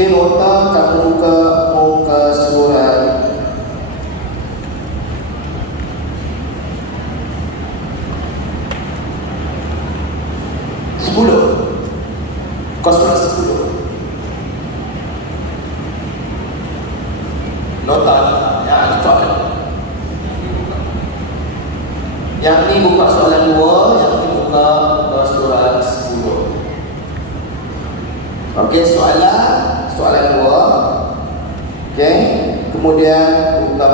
Okey, nota kamu buka muka surat 10. Muka surat 10. Nota ya, cepat. Yang ni buka soalan 2, yang ni buka surat 10. Okey, soalan 2. Okey, kemudian buka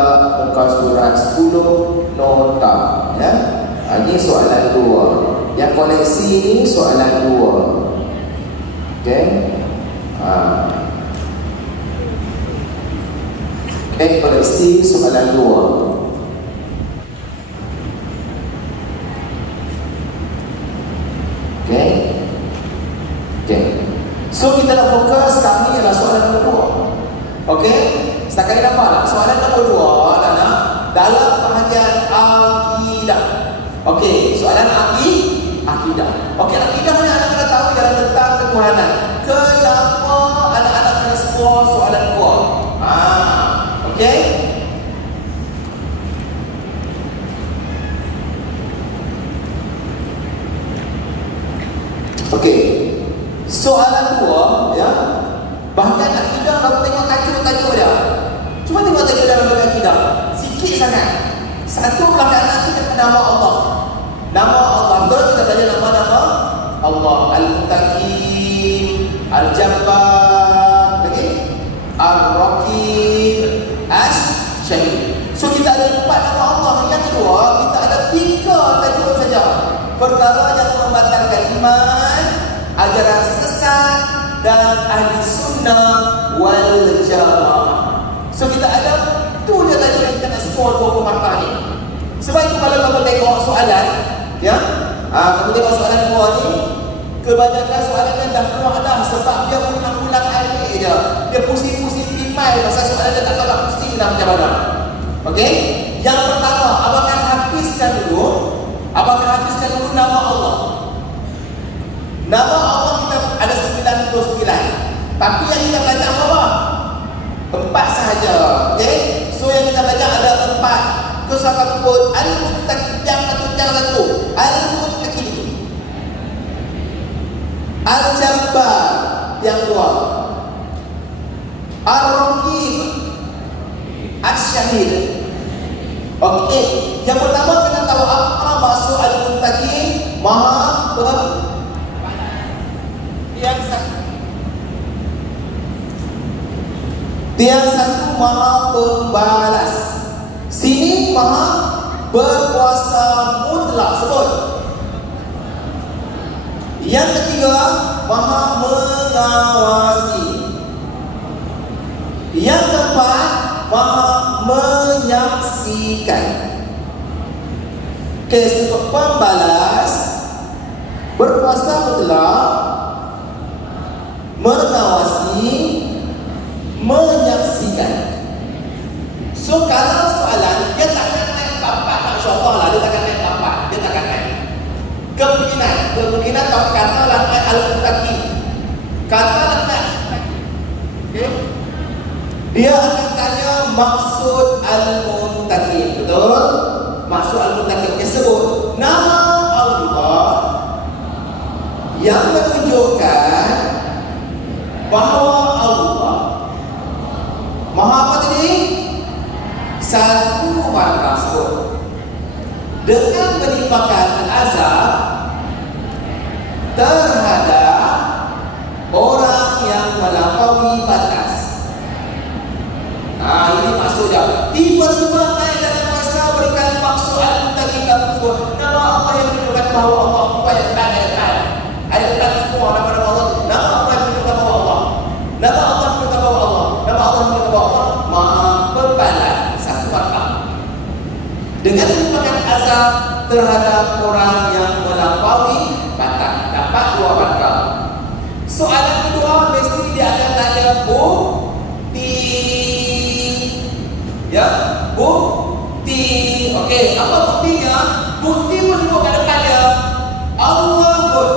muka surat 10 nota ya. Ini soalan 2. Yang koleksi ni soalan 2. Okey. Okey, koleksi soalan 2. Okey. Okey. So kita nak fokus sekarang ni adalah soalan nombor 2. Okey. Setakat ni nampak tak? Soalan nombor 2 adalah dalam pengajian akidah. Okey, soalan akidah. Okey, akidah ni anak kena tahu dalam tentang ketuhanan. Kenapa anak-anak kena skor soalan 2? Okey. Okey. Soalan 2 ya. Bahagian akidah kalau tengok tajuk dia. Cuma tengok tajuk dalam bahagian akidah. Sikit sangat. Satu belakangan kita nama Allah. Nama Allah. Betul kita belajar nama-nama Allah. Al-Muttaqin, Al-Jabbar, Ar-Raqib, Ash-Syahid. So kita ada 4 nama Allah. Yang kedua, kita ada 3 tajuk saja. Perkara yang membatalkan iman, ajaran sesat dan ahli sunnah wal jamaah. So kita ada tu dia tadi yang kita nak skor 20 markah ni. Sebab itu kalau kamu tengok soalan ya, kamu tengok soalan 2 ni, kebanyakan soalan yang dah keluar dah sebab dia ulang-ulang alik je. Dia pusing-pusing timai pasal soalan dia tak tahu nak pusing dah macam mana. Okey? Yang pertama, abang akan hafizkan dulu. Abang akan hafizkan dulu nama Allah. Nama Allah kita ada 99. Tapi yang kita belajar apa? 4 sahaja. Okey? So yang kita belajar ada 4. Terus akan sebut Al-Muttaqin yang satu. Al-Muttaqin. Al-Jabbar yang 2. Ar-Raqib. Ash-Syahid. Okey. Yang pertama kena tahu apa maksud Al-Muttaqin. Maha yang satu. Yang satu maha pembalas. Sini maha berkuasa mutlak. Sebut. Yang ketiga maha mengawasi. Yang keempat maha menyaksikan. Untuk pembalas, berkuasa mutlak, mengawasi, menyaksikan. So kalau soalan dia takkan naik ke 4, masya-Allah lah, dia takkan naik ke 4, dia takkan naik. Kemungkinan kalau katalah naik Al-Muttaqin, katalah naik, okay? Dia akan tanya maksud Al-Muttaqin, betul? Maksud Al-Muttaqin dia sebut nama Allah yang menunjukkan bahawa Allah maha apa tadi? Satu markah sebut. Dengan menimpakan azab terhadap orang yang melampaui batas. Ini maksudnya. Tiba-tiba naik dalam masa berikan maksud Al-Muttaqin tersebut. Nama Allah yang menunjukkan bahawa Allah banyak ada semua nama-nama Allah. Nama Allah yang menunjukkan bahawa Allah. Nama Allah yang menunjukkan bahawa Allah. Nama Allah yang menunjukkan bahawa Allah maha pembalas. Satu markah. Dengan menimpakan azab terhadap orang yang melampaui batas. Dapat 2 markah. Soalan kedua mesti dia akan tanya bukti. Ya, bukti. Okey, apa buktinya? Bukti pun sebut kat depan dia. Allah pun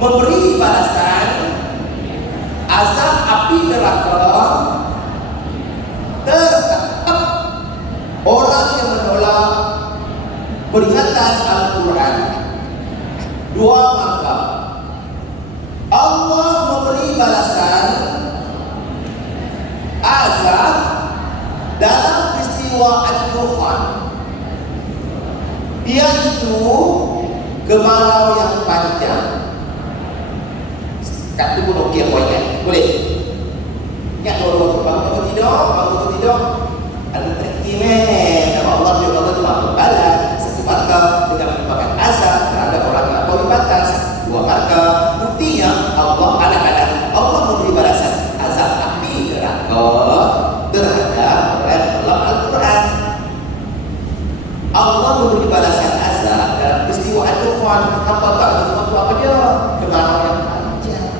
memberi balasan azab api neraka terhadap orang yang menolak peringatan Al-Quran. Dua marka. Allah memberi balasan azab dalam peristiwa Ad-Dukhan, iaitu kemarau yang panjang. Kat tu pun okey apa ingat? Boleh? Ingat dua-dua bangun tidur. Ada trekking kalau Allah tu mampu balas. Satu marka dengan merupakan azab terhadap orang yang melampaui batas. Dua marka buktinya Allah kadang-kadang Allah memberi balasan azab api neraka terhadap orang yang menolak Al-Quran. Allah memberi balasan azab dalam peristiwa Ad-Dukhan. Hampa tak ada apa dia? Kemarau yang panjang.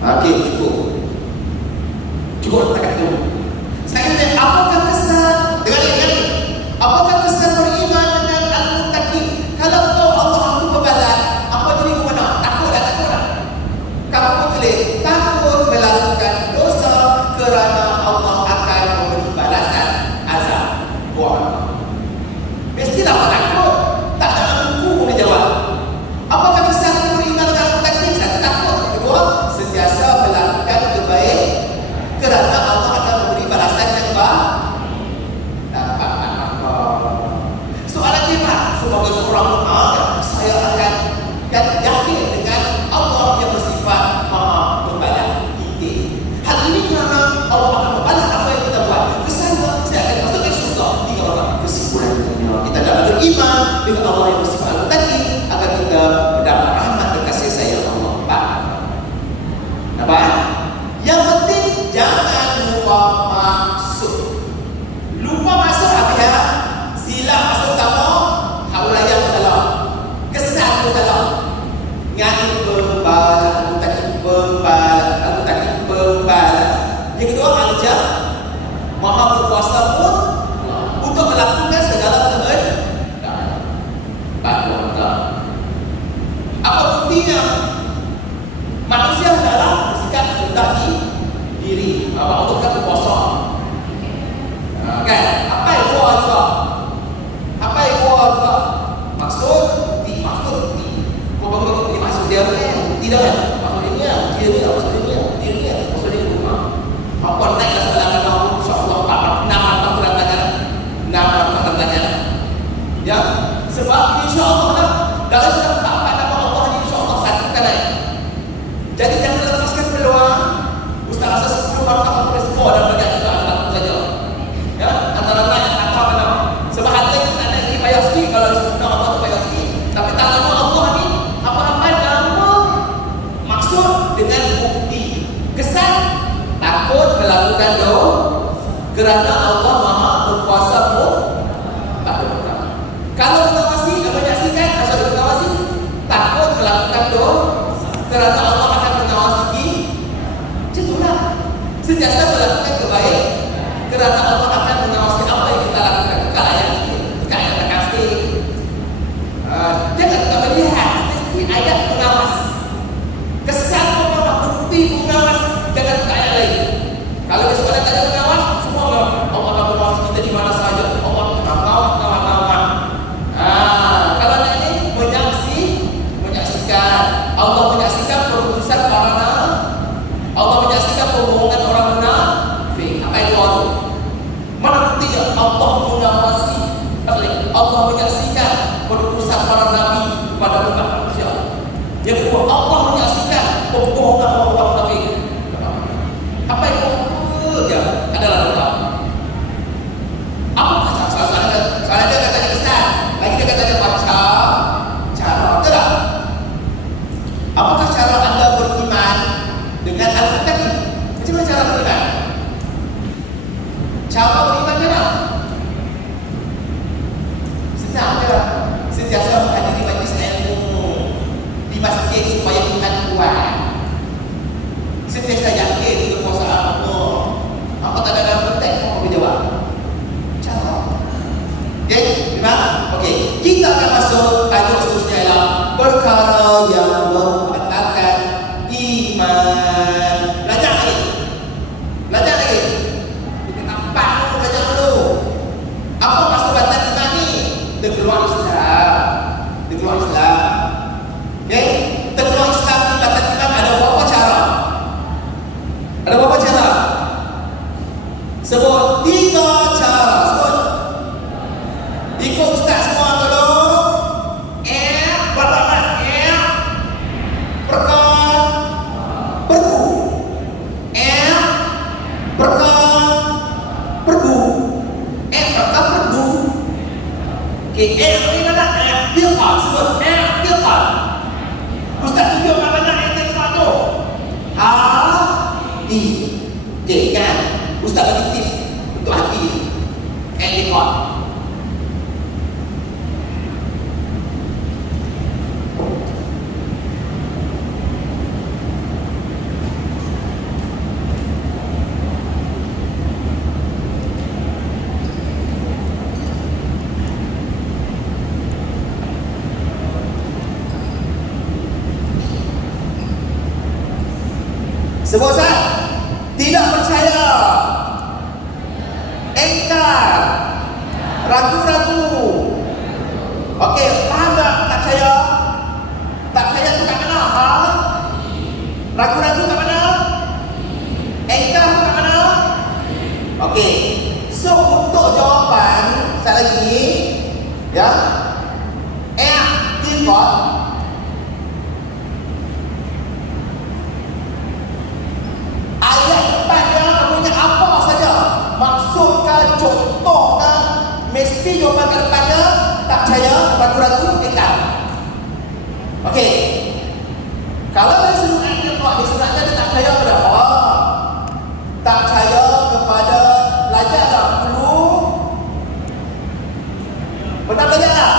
Okey, cukup letakkan dulu. Saya kata, apakah kesan dengan ini? Apakah kesan beriman dengan Al-Muttaqin? Kalau tahu Allah itu pembalas, apa jadi ke mana? Takut tak? Kamu boleh takut melakukan dosa kerana Allah akan memberi balasan azab. Buat. Mestilah awak takut. Tak ada buku pun dia jawab. Apakah kesan beriman dengan Al-Muttaqin? Saya takut. Kedua, sentiasa melakukan kebaik kerana Allah akan memberi balasan yang baik. Dapat apa? Soalan dia Pak, sebagai seorang mukmin, saya akan yakin dengan Allah yang bersifat Maha Pembalas. Hal ini kerana Allah akan membalas apa yang kita buat. Kesannya saya akan masukkan surga. Tiga orang. Kesimpulannya kita dapat beriman dengan Allah yang bersifat Al-Muttaqin agar kita mendapat rahmat dan kasih sayang Allah. Pak. Nampak? Yang penting jangan lupa maksud. Lupa maksud apa ya? Silap maksud kamu, haulaya dalam. Kesan dalam. Ngani pembalas, Al-Muttaqin pembalas. Yang kedua aja Maha berkuasa pun untuk melakukan segala kehendak. Apa buktinya? Manusia adalah bersikap rendah diri. Allah kan berkuasa. Kan? Apa yang gua juga? Maksud bukti. Kau bangun maksud dia tidak kan? Maksud dia. Apa naiklah segala kamu insya-Allah nama tantangan. Ya, sebab insya-Allah lah dalam tempat nama Allah ni insya-Allah satukan naik. Jadi jangan lepaskan peluang. Ustaz rasa 10 markah boleh skor dan bagi kita anak saja. Ya, antara lain apa nama. Sebab hati kita nak pergi bayar sikit kalau sunnah Allah tu bayar sikit. Tapi tak tahu Allah ni apa-apa nama maksud dengan bukti. Kesan takut melakukan doa kerana Allah Maha berkuasa pun tak berdoa. Kalau mengawasi, menyaksikan asal mengawasi, takut melakukan doa kerana Allah akan mengawasi. Itulah sentiasa melakukan kebaik kerana Allah akan mengawasi apa yang kita lakukan. Kalau yang terkasih, jangan kita melihat mesti ayat pengawas. Kesan pengawas, bukti pengawas, jangan ayat lain. Kalau dia sekolah tak ada pengawas, semua Allah akan mengawasi kita di mana sahaja. Allah akan mengawasi. Kalau ini menyaksikan, Allah menyaksikan perumusan para nabi, Allah menyaksikan pembohongan orang benar. Apa itu itu? Mana buktinya? Allah mengawasi. Allah menyaksikan perumusan para nabi kepada umat manusia. Yang kedua, Allah menyaksikan pembohongan orang nabi. Apa itu? Ya, adalah doa. Apa soalan dia katanya kesan, lagi dia katanya cara. Betul tak? Apakah cara anda beriman dengan Al-Muttaqin? Macam mana cara beriman? Cara beriman mana? Senang je. Sentiasa menghadiri majlis ilmu di masjid supaya iman kuat. Sentiasa yakin kekuasaan Allah. Apa tak ada dalam konteks? Apa boleh jawab? Cara. Okay, gimana? Okey, kita akan masuk tajuk seterusnya ialah perkara yang membatalkan iman. Apa maksud batal iman ni? Terkeluar Islam. Terkeluar Islam. Okay? Terkeluar Islam ni batal iman ada berapa cara? Ada berapa cara? Sebut 3 cara. Sebut. Ikut ustaz semua dulu. Pertama, pergu. Pergu. Okay, ini mana? Pilkal. Sebut pilkal. Ustaz tunjuk mana yang terima tu? Hati. Okay, kan? Ustaz bagi tip untuk hati. Pilkal. Sebut Ustaz. Tidak percaya. Engkar. Ragu-ragu. Okey, faham tak? Tak percaya? Tak percaya tu kat mana? Ragu-ragu kat mana? Engkar tu kat mana? Okey. So untuk jawapan sekali lagi, ya. Default. Ayat depannya punya apa saja? Maksudkah, contohkah, mesti jawapan ke depannya tak percaya, ragu-ragu, engkar. Okey. Kalau dari sudut ayat kok di sunatnya dia tak percaya pada apa? Tak percaya kepada belajar tak dulu. Pernah belajar tak?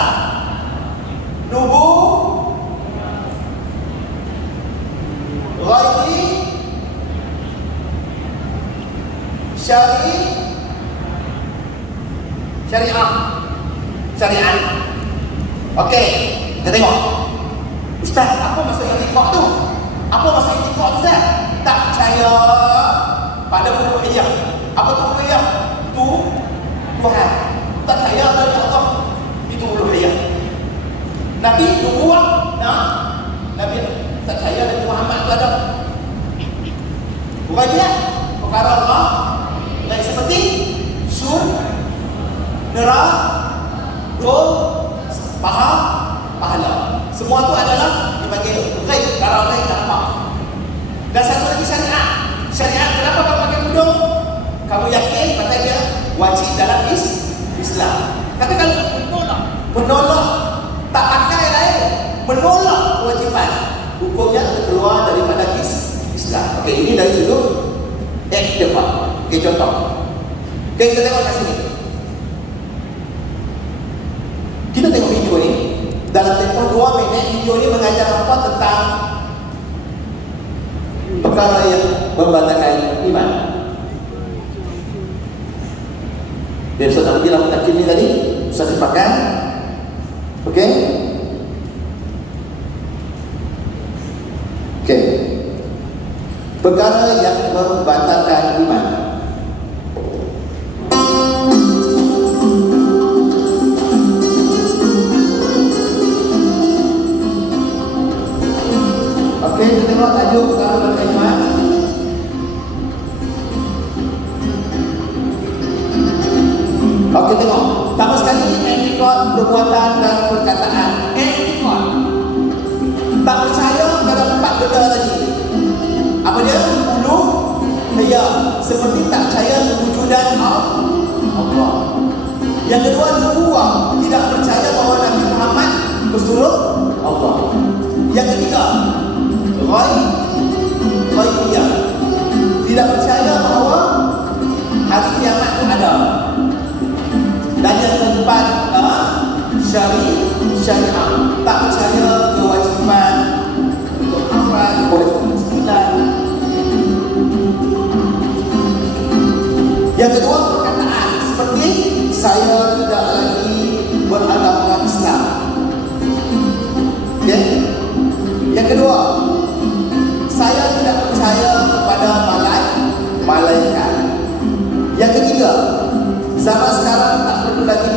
Nubuh, ghaibi, syariat. Okey, kita tengok. Ustaz, apa maksud itikad tu? Apa maksud itikad tu, Ustaz? Tak percaya pada uluhiyah. Apa tu uluhiyah? Tu Tuhan. Tak percaya dari Allah. Itu uluhiyah. Nabi nubuah, Nabi tak percaya Nabi Muhammad tu ada. Bukan dia perkara Allah. Lain seperti neraka, pahala. Semua tu adalah dipanggil ghaib, perkara lain tak nampak. Dan satu lagi syariat. Syariat, kenapa kamu pakai tudung? Kamu yakin kata dia wajib dalam Islam. Tapi kalau menolak, tak pakai lain, menolak kewajipan, hukumnya keluar daripada Islam. Okey, ini dari sudut depan. Okey, contoh. Okey, kita tengok kat sini. Kita tengok video ni. Dalam tempoh 2 minit, video ni mengajar apa tentang perkara yang membatalkan iman. Dia Ustaz nak pergi dalam taklim ni tadi, Ustaz sepakat. Okey? Okey. Perkara yang membatalkan iman. Okey, kita tengok tajuk perkara membatalkan iman. Okey, tengok. Pertama sekali, etikot perbuatan dan perkataan. Etikot. Tak percaya pada 4 benda tadi. Apa dia? Uluhiyah. Seperti tak percaya kewujudan Allah. Yang kedua, nubuwah. Tidak percaya bahawa Nabi Muhammad bersuruh Allah. Yang ketiga, ghaibiyah. Tidak percaya bahawa hari kiamat itu ada. Dan yang keempat, syariat. Tak percaya kewajipan untuk amal oleh muslimin. Yang kedua, perkataan seperti saya tidak lagi beragama Islam. Okay? Yang kedua, saya tidak percaya kepada malaikat. Yang ketiga, zaman sekarang tak perlu lagi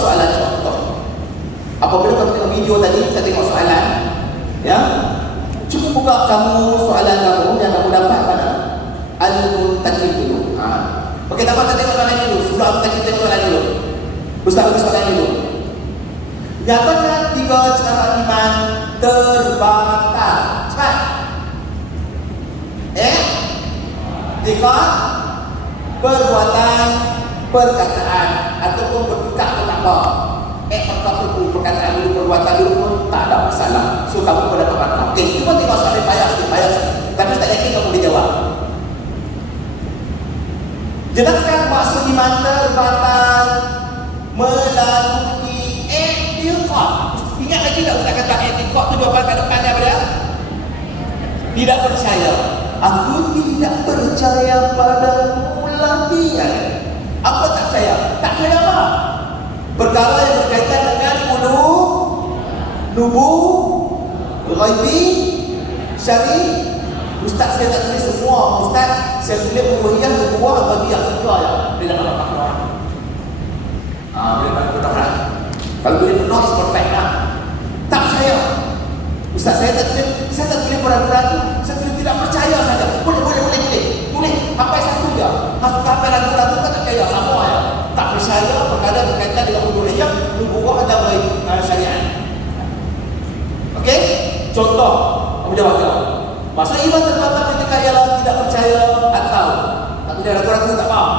soalan contoh. Apabila kamu tengok video tadi, kita tengok soalan, ya. Cuba buka kamu soalan kamu yang kamu dapat mana? Al-Muntaqim dulu. Okey, dapat kita tengok soalan dulu. Sebelum kita tengok soalan dulu. Ustaz bagi soalan dulu. Nyatakan 3 cara iman terbatal. Cepat. 3 perbuatan, perkataan ataupun bertukar atau tak apa. Perkataan dulu, perbuatan dulu pun tak ada masalah. So kamu pun dapat markah. Okey, cuba tengok soalan payah sikit. Tapi tak yakin kamu boleh jawab. Jelaskan maksud iman terbatal melalui i'tiqad. Ingat lagi tak Ustaz kata i'tiqad tu jawapan kat depan dia apa dia? Tidak percaya. Aku tidak percaya padamu lagi. Apa tak percaya? Tak percaya apa? Perkara yang berkaitan dengan ghaibi, syari. Ustaz saya tak tulis semua. Ustaz saya tulis uluhiyah, nubuwah, ghaibiah juga ya. Dia dalam al-Quran. Boleh bantu orang. Kalau boleh penuh is perfect lah. Tak percaya. Ustaz saya tak tulis Quran-Quran tu. Saya tulis tidak percaya saja. Boleh. Sampai satu je. Sampai Quran tu kan tak percaya. Sama ya. Tak percaya perkara berkaitan dengan uluhiyah, nubuwah dan syariat. Okey? Contoh, kamu jawab. Maksud iman terbatal ketika ialah tidak percaya atau tak percaya Al-Quran itu tak faham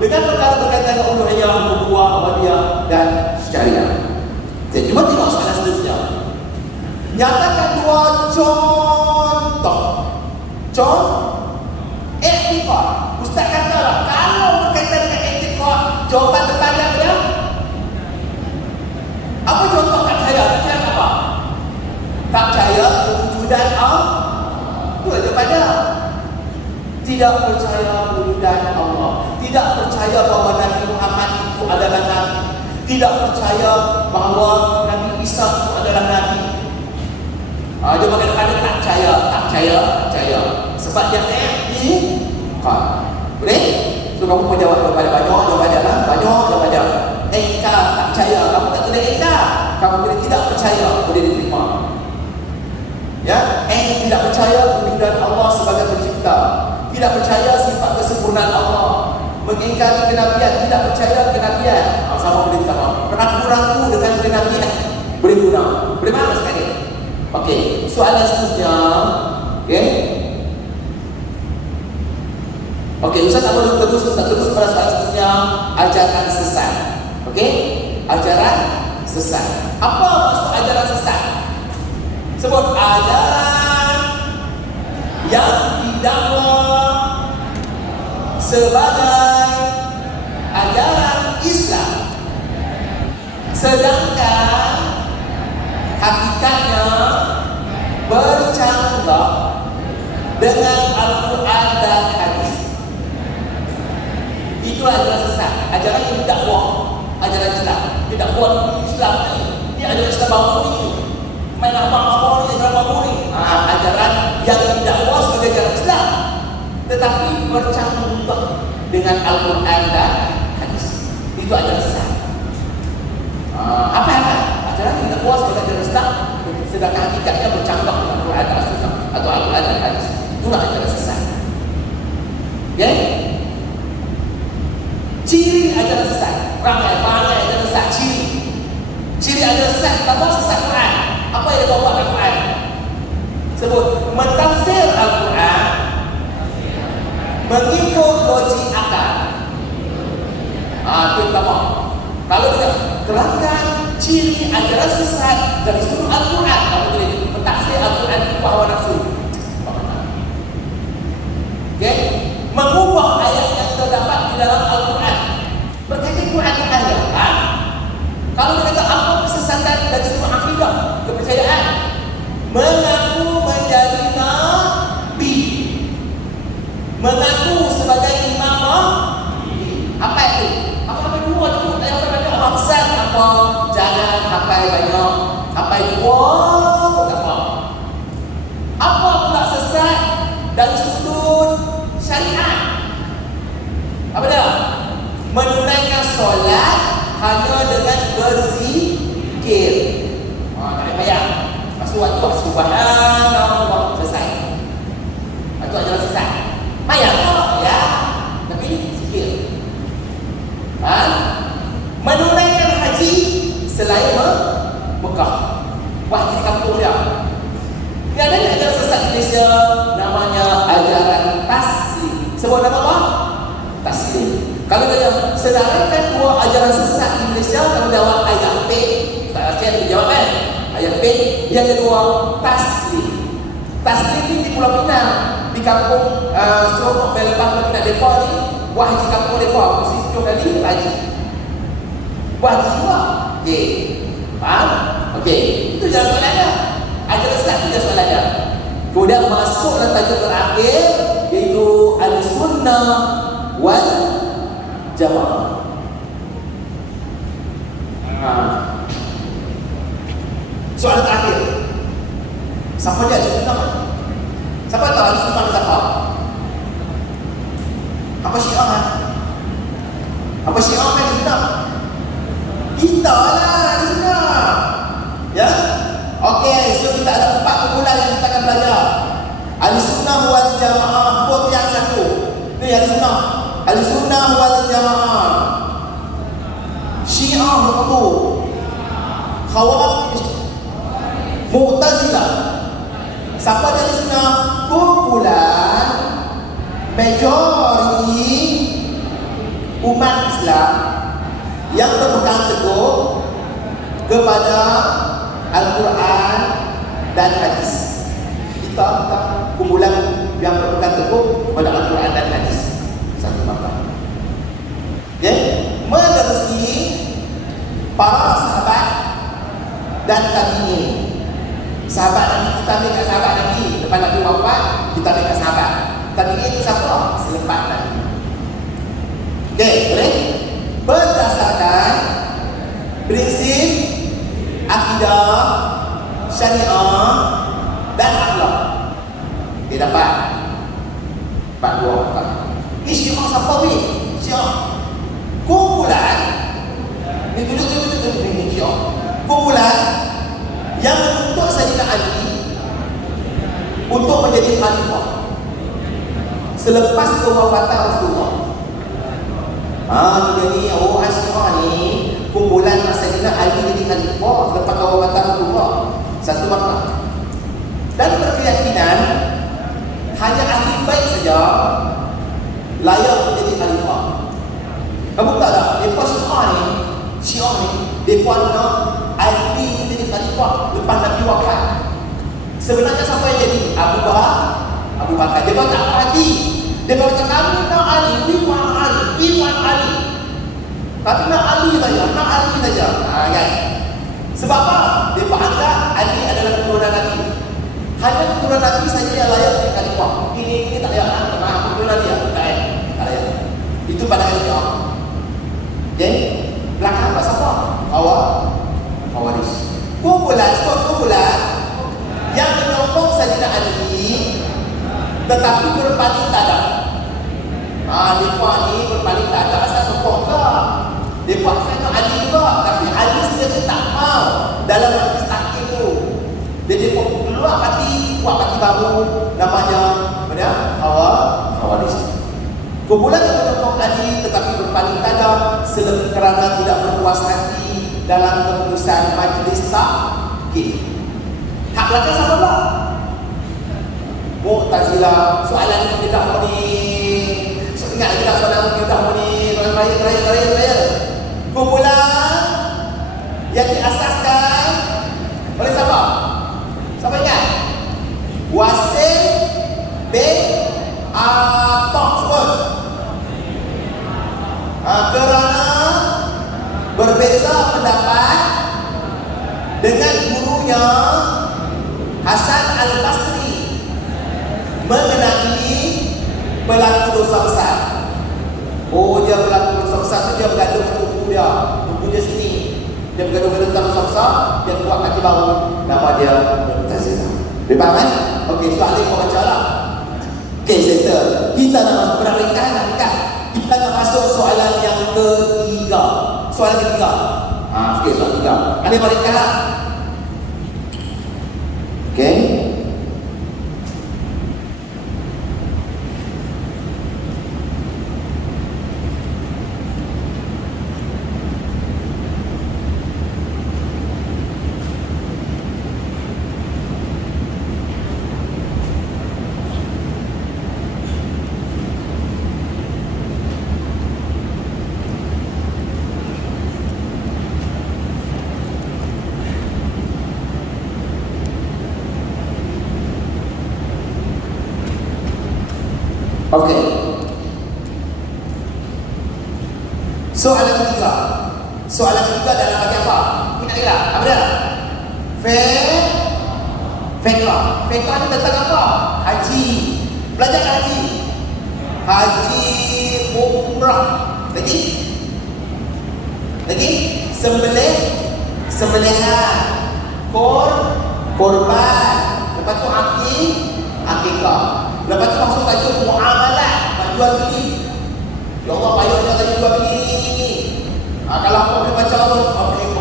dengan perkara berkaitan dengan uluhiyah, nubuwah, ghaibiah dan syariah. Jadi cuma tengok soalan seterusnya. Nyatakan 2 contoh. I'tiqad. Ustaz katalah kalau berkaitan dengan i'tiqad, jawapan depannya apa? Apa contoh tak percaya? Tak percaya apa? Tak percaya kewujudan Allah. Itu daripada tidak percaya kewujudan Allah, tidak percaya bahawa Nabi Muhammad itu adalah Nabi, tidak percaya bahawa Nabi Isa itu adalah Nabi. Dia bagaimana tak percaya. Sebab yang i'tiqad. Boleh? So kamu pun jawab banyak. Engkar tak percaya. Kamu tak kena engkar. Kamu kena tidak percaya. Boleh diterima. Ya, tidak percaya kewujudan Allah sebagai pencipta, tidak percaya sifat kesempurnaan Allah, mengingkari kenabian, tidak percaya kenabian. Sama boleh kita ragu-ragu dengan kenabian. Boleh guna. Boleh mana sekali? Okey, soalan seterusnya. Okey, Ustaz tak boleh terus pada soalan seterusnya. Ajaran sesat. Okey, ajaran sesat. Apa maksud ajaran sesat? Sebut ajaran yang didakwa sebagai ajaran Islam, sedangkan hakikatnya bercanggah dengan Al-Quran dan hadis. Itu ajaran sesat. Ajaran yang didakwa, ajaran Islam. Didakwa Islam ni ajaran Islam baru ni. Main apa ni, ajaran yang didakwa sebagai ajaran Islam, tetapi bercanggah dengan Al-Quran dan hadis. Itu ajaran sesat. Apa? Ajaran yang didakwa sebagai ajaran Islam, sedangkan hakikatnya bercanggah dengan Al-Quran dan hadis atau Al-Quran dan hadis. Itulah ajaran sesat. Okey? Ciri ajaran sesat. Ramai ajaran sesat. Ciri ajaran sesat. Apa sesat Quran? Apa yang dia bawa Al-Quran? Sebut mentafsir Al-Quran mengikut logik akal. Itu pertama. Kalau kita kerangkan ciri ajaran sesat dari seluruh Al-Quran, kamu boleh mentafsir Al-Quran itu hawa nafsu. Okey? Mengubah ayat yang terdapat di dalam Al-Quran. Berkaitan Quran dengan ayat. Kalau kita kata apa kesesatan dari seluruh akidah, kepercayaan, mengaku menjadi nabi, mengaku sebagai imam, apa itu? Apa dua tu? Yang banyak maksud apa? Jangan pakai banyak, pakai dua, apa? Apa pula sesat dari sudut syariat? Apa dia? Menunaikan solat hanya dengan Malaysia namanya ajaran taslim. Sebut nama apa? Taslim. Kalau dia sedarkan dua ajaran sesat di Malaysia, kalau jawab ayat P, tak rasa dia jawab kan? Ayat P. Yang kedua, taslim. Taslim ni di Pulau Pinang, di kampung Serobok Belapang Pulau Pinang Depok ni. Buah haji kampung Depok, mesti 7 kali haji. Buah haji juga. Okey. Faham? Okey. Itu je soalannya. Ajaran sesat itu je soalannya. Kemudian masuk dalam tajuk terakhir, iaitu Al-Sunnah wal Jamaah. Soalan terakhir. Siapa dia Al-Sunnah? Siapa tahu Al-Sunnah siapa? Apa Syiah kan? Apa Syiah kan Al-Sunnah? Kita lah Al-Sunnah. Ya? Okey, so kita ada 4 kumpulan yang kita akan belajar. Al-Sunnah wal Jamaah. Buat yang satu. Ni Al-Sunnah. Al-Sunnah wal Jamaah. Syiah itu Khawarij, Mu'tazilah. Siapa dia Al-Sunnah? Kumpulan majoriti umat Islam yang berpegang teguh kepada Al-Quran dan hadis. Kita kumpulan yang berpegang teguh kepada Al-Quran dan hadis. Satu makna. Okay? Menerusi para sahabat dan tabi'in. Sahabat Nabi, kita ambil kat sahabat Nabi. Lepas Nabi wafat, kita ambil kat sahabat. Tabi'in itu siapa? Selepas Nabi. Okay, boleh? Berdasarkan prinsip akidah, syariah dan akhlak. Dia dapat 4. Ini Syiah siapa ni? Syiah kumpulan ni duduk ni Syiah kumpulan yang menuntut Sayyidina Ali untuk menjadi khalifah selepas kewafatan Rasulullah. Dia ni Syiah ni kumpulan Sayyidina Ali jadi khalifah selepas kewafatan Rasulullah. Satu makna. Dan berkeyakinan hanya ahli baik saja layak menjadi khalifah. Kamu tahu tak? Mereka Syiah ni mereka nak Ali menjadi khalifah lepas Nabi wafat. Sebenarnya siapa yang jadi? Abu Bakar. Dia tak hati. Dia kata kami nak Ali, Iwan Ali. Tapi nak Ali saja. Kan? Sebab apa? Dia anggap Ali adalah keturunan Nabi. Hanya keturunan Nabi saja yang layak menjadi khalifah. Ini tak layak. Keturunan dia tak layak. Itu pandangan Syiah. Okay? Belakang apa siapa? Khawarij. Kumpulan yang menyokong Sayyidina Ali tetapi berpaling tada. Mereka ni berpaling tada asal sokong ke? Mereka asal Ali ke? Tapi Ali sendiri tak mau dalam majlis tahkim tu. Jadi keluar parti, buat parti baru namanya Khawarij. Kumpulan yang menyokong Ali tetapi berpaling tada kerana tidak berpuas hati dalam keputusan majlis tahkim. Hak belakang siapa pula? Mu'tazilah. Soalan kita ni ingat kita soalan kita ni soalan raya. Kumpulan yang diasaskan oleh siapa? Siapa ingat? Wasil bin Atok sebut. Kerana berbeza pendapat dengan gurunya Hasan Al-Basri mengenai pelaku dosa besar. Dia pelaku dosa besar tu dia bergaduh dengan buku dia sini. Dia bergaduh tentang dosa besar, dia buat kaki baru, nama dia Mu'tazilah. Faham kan? Okey, soalan kau baca lah. Okey, settle. Kita nak masuk pernah ringkas. Kita nak masuk soalan yang ketiga. Soalan ketiga. Okey, soalan ketiga. Ada yang ringkas lah. Okey. Okey. Soalan ketiga. Soalan ketiga dalam bagian apa? Ini nak kira. Apa dia? Fiqh. Fiqh ni tentang apa? Haji. Belajar haji. Haji, umrah. Lagi? Sembelihan. Korban. Lepas tu akikah. Lepas tu masuk tajuk muamalah, jual beli. Ya Allah, payahnya tadi jual beli ni. Kalau apa boleh baca tu,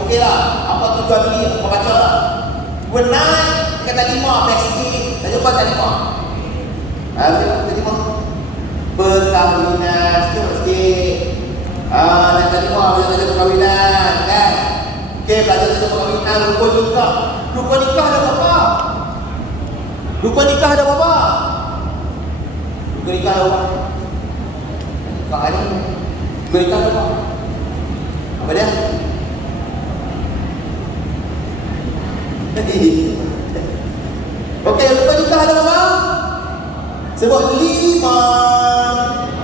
okey lah. Apa tu jual beli, apa baca lah. Benar, kata 5, best sikit. Tajuk apa kata 5? Kata 5. Perkahwinan, sikit. Nak kata 5, belajar tajuk perkahwinan, kan? Okey, belajar tajuk perkahwinan, rukun nikah. Rukun nikah ada berapa? Rukun nikah ada berapa? Rukun nikah ada berapa? Nikah ni rukun nikah ada berapa? Apa dia? Okey, rukun nikah ada berapa? Sebut 5.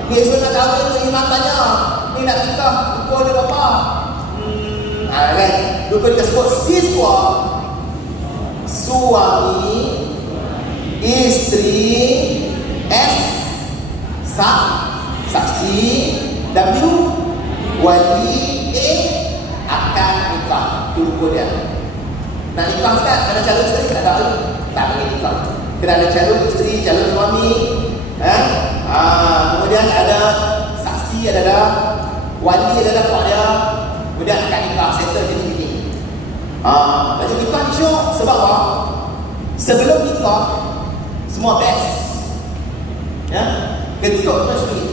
Ni esok nak kahwin tu imam tanya, ni nak nikah, rukun ada berapa? Kan? Rukun nikah sebut siswa, suami, isteri, saksi, W, wali, akan nikah. Itu rukun dia. Nak nikah Ustaz, ada calon isteri tak ada? Tak boleh nikah. Kena ada calon isteri, calon suami. Kemudian ada saksi, ada wali, ada dapat dia. Kemudian akan nikah, settle jadi begini. Baju nikah ni syok. Sebab apa? Sebelum nikah semua best. Ya, ketuk tu sikit.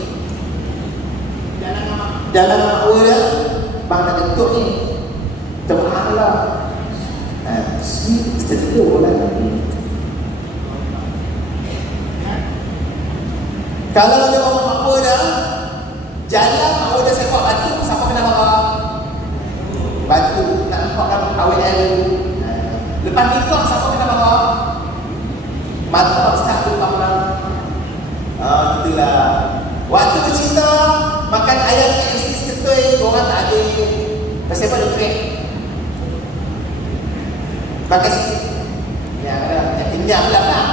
Dalam makwa dia, bang nak ketuk ni, termahan lah. Sweet, sejuk lah. Kalau dia bawa makwa dia, jalan makwa dia sepak batu, siapa kena bawa? Batu, nak nampakkan AWL. Lepas nikah, siapa kena bawa? Mata ustaz tu kamu lah. Itulah. Waktu bercinta, makan ayam yang isteri seketui, orang tak ada. Pasal apa dia trek? Makan sikit. Ya, kenyang pula tak?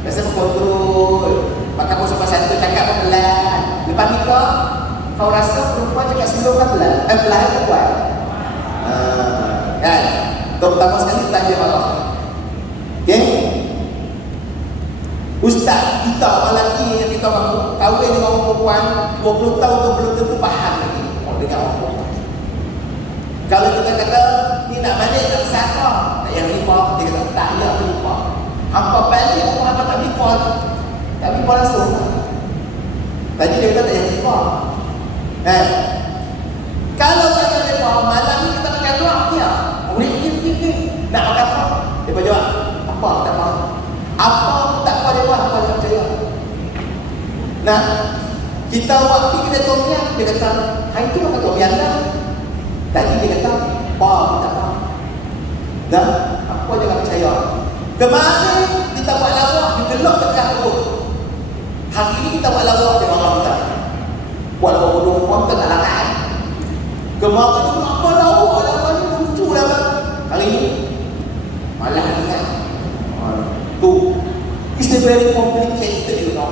Pasal apa kontrol? Makan pun sampai satu, cakap pun pelan. Lepas nikah, kau rasa perempuan cakap slow kan pelan? Pelan ke kuat? Kan? Terutama sekali tanya marah. Okay? Ustaz, kita orang lelaki yang kita orang kahwin dengan orang perempuan 20 tahun tu belum tentu faham lagi dengan orang perempuan. Kalau kita kata ni nak balik tak saka, tak yang lipa, dia kata tak ya lipa. Hampa balik orang hampa tak lipa. Tak lipa langsung. Tadi dia kata tak yang lipa. Kalau tak yang lipa, malam ni kita makan luar ya. Boleh fikir. Nak makan apa? Dia jawab, apa tak mau. Apa tak apa dia buat, apa dia percaya. Nah, kita waktu kita tomian, dia kata, hari tu makan tomian dah. Tadi dia kata, apa kita tahu. Dan apa jangan percaya. Kemarin kita buat lawak, dia gelap dekat perut. Hari ini kita buat lawak, dia marah kita. Buat lawak bodoh, orang tak nak larat. Kemarin tu apa lawak ni lucu lah. Hari ini, malah ingat. Tu, it's very complicated, you know.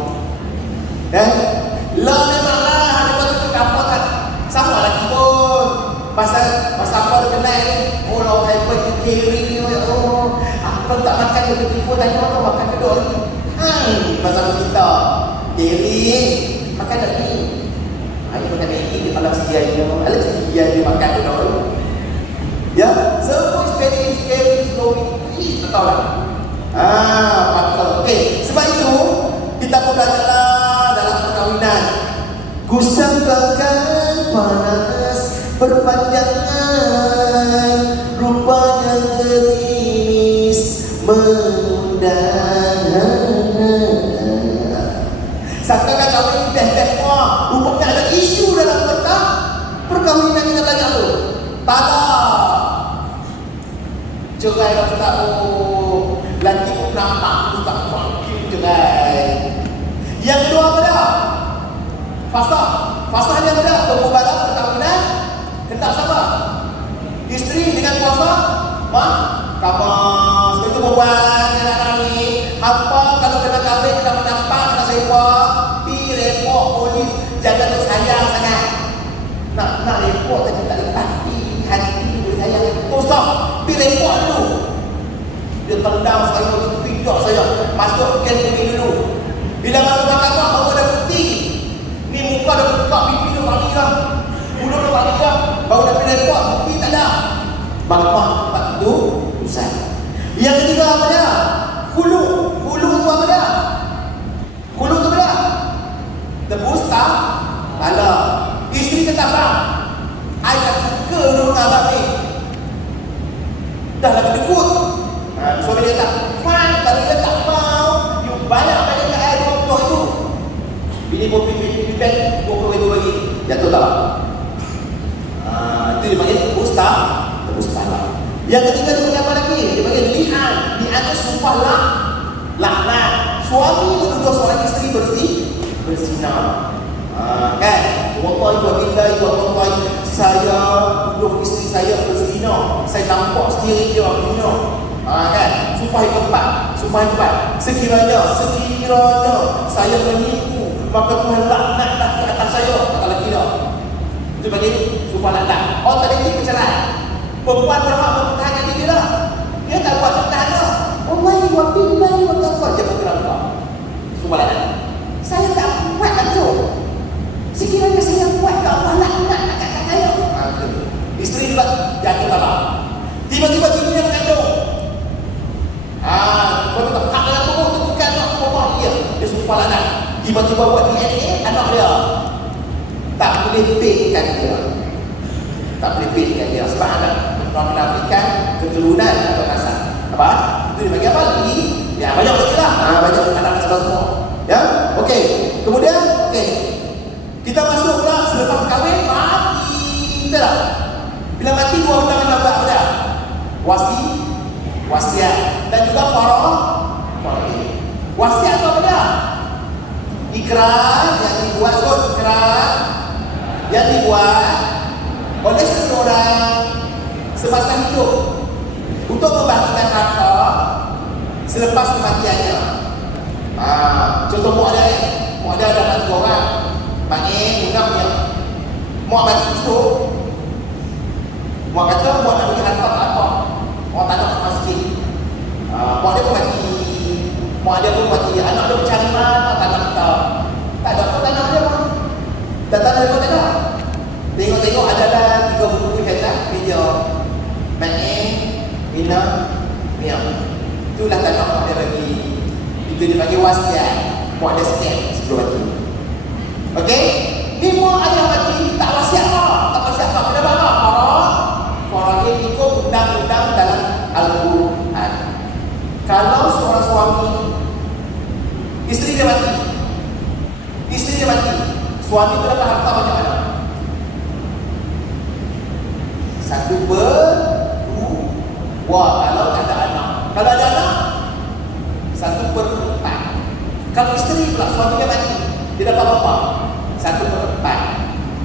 Lah memanglah ada betul apa kan? Sama lagi pun. Pasal apa dia kenal ni? Oh, lawan hyper caring ni. Oh, apa tak makan dia tipu tanya apa makan kedua lagi. Pasal kita caring makan dah ni. Ayo makan lagi di malam siang ni. Ada siang dia makan kedua lagi. Ya, semua very slowly. Ini betul lah. Patut. Okey, sebab itu kita pun belajarlah dalam perkahwinan. Kusangkakan panas perpanjangan, rupanya gerimis mengundang. Sangkakan kahwin best-best semua. Rupanya ada isu dalam perkahwinan kita belajar tu. Tak ada. Cerai dah tak lagi pun nampak tu tak funky cerai. Yang kedua apa dah? Fasa dia ada pembubaran perkahwinan hendak sama. Isteri dengan puasa kabar itu perempuan anak ni apa kalau kena kahwin kena menampak kena sewa pi report polis jangan tu sayang sangat nak report tapi tak lepas hati boleh sayang tosah pi report dulu dia tendang saya tu pijak saya masuk ken bumi dulu bila masuk mahkamah baru ada bukti ni muka dah buka pipi dah balik dah mulut dah balik dah baru dah pi report bukti tak ada mahkamah tempat tu usai. Yang ketiga apa dia? Hulu tu apa dia? Hulu tu apa dia? Tebus tak? Alah. Isteri kata bang, I tak suka dulu dengan abang ni. Dah lah kedekut. Suami dia tak, fine, kalau dia tak mau, you banyak-banyak kat air 20 itu. Bini pun pimpin 20 itu lagi. Jatuh tak? Itu dia panggil tebus tak? Tebus tak lah. Yang ketiga dia panggil apa lagi? Dia panggil li'an. Li'an itu sumpah laknat. Suami menuduh seorang isteri berzina. Kan? Wallahi saya menuduh isteri saya berzina. Saya nampak sendiri dia berzina. Kan? Sumpah yang keempat. Sekiranya saya menipu, maka Tuhan laknatlah ke atas saya. Kata lagi dah. Itu panggil sumpah laknat. Tadi bercerai. Perempuan berhak mempertahankan diri dia lah. Dia tak buat pertahan lah. Wallahi wa billahi wa taqwa. Dia bergerak buat. Sumpah laknat. Saya tak buat lah tu. Sekiranya saya buat ke Allah laknat nak kata saya. Isteri juga jatuh tak. Tiba-tiba dia mengandung. Kalau tak hak dalam tubuh tu bukan anak Allah dia. Dia sumpah laknat. Tiba-tiba buat DNA anak dia. Tak boleh pekan dia. Sebab anak menafikan keturunan atau nasab. Apa? Itu dia bagi apa lagi? Ya, banyak lagi lah. Banyak anak semua. Ya? Okey. Kemudian, kita masuk pula selepas kahwin, mati. Betul tak? Bila mati, dua benda kena buat apa dah? Wasiat. Dan juga farah. Wasiat tu apa dah? Ikrar yang dibuat oleh seseorang semasa hidup untuk membagikan harta selepas kematiannya. Contoh mak ada dalam 2 orang. Maknanya undang yang mak mati tu. Mak kata mak nak bagi harta tak apa. Mak tak nak masjid. Mak dia pun mati. Anak dia mencari mana tanah kita. Tak ada pun tanah dia pun. Dan tanah dia pun tak ada. Tengok adalah 3 buku kata media Mina Miam. Itulah tanah mak dia bagi. Itu dia bagi wasiat. Mak dia setiap sebelum mati. Okey? Ni mak ayah mati tak wasiat apa? Kenapa apa? Farah ini ikut undang-undang dalam Al-Quran. Kalau seorang suami isteri dia mati, suami tu dapat harta banyak anak. 1/2 kalau tak ada anak. Kalau ada anak 1/4. Kalau isteri pula suami dia mati, dia dapat berapa? 1/4.